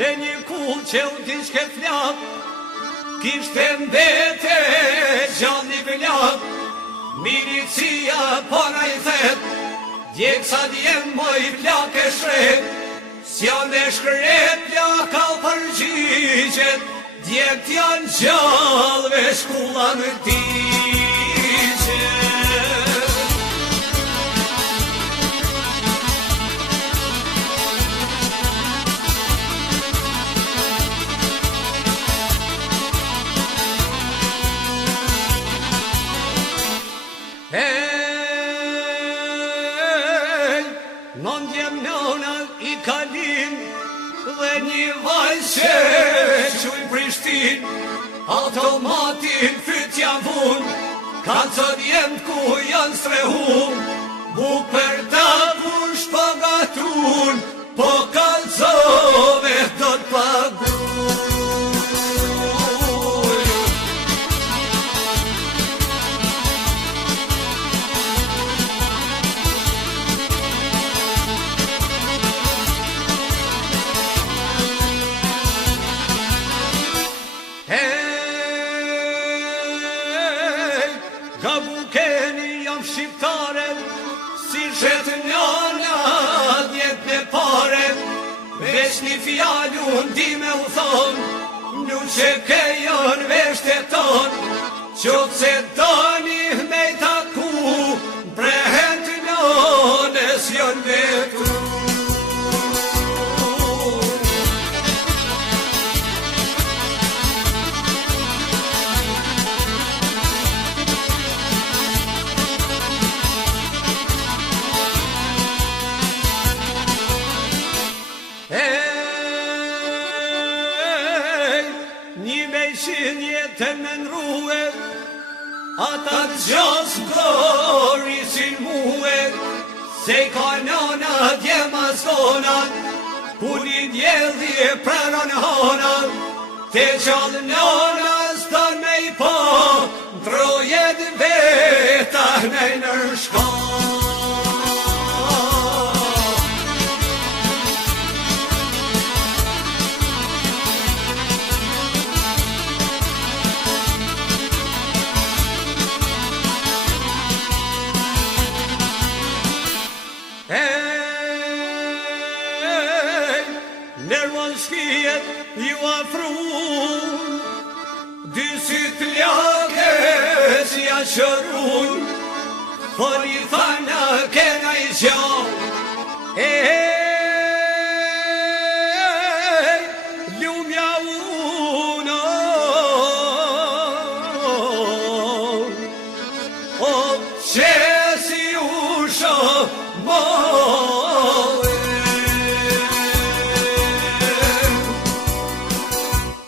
Në një kull që u t'i shke flak, kishte mbete gjallë një vëllak. Milicia para i thet, djek sa djem moj flak e shret. S'ja me shkret plaka përgjigjet, djek t'jan gjallëve shkulla në digjet. Nëndjem nëna i kalin dhe një vajse quj Prishtin, automatin fytja vun, kanë të djem ku janë strehun, buk për ta push po gatun, po kalzove do t'pagun. Ka bukeni jam shqiptare, si shetë njana djet me pare, veç një fjallun di me u thonë, nuk që kejon veç të tonë, qëtë se doni me i taku, prehen të njones jon vetu. Një mejshin jetën me nruhe, ata të gjasë glorisin muhe, se ka nana djema zonat, ku një djeldi e pranon honat, te qallë nana stan me i po, trojet veta në nërshkon. Nërmon shkijet ju afrun, dy syt lake si a shërun, por i thana kena i qau. Lumja uno, o qesi usho,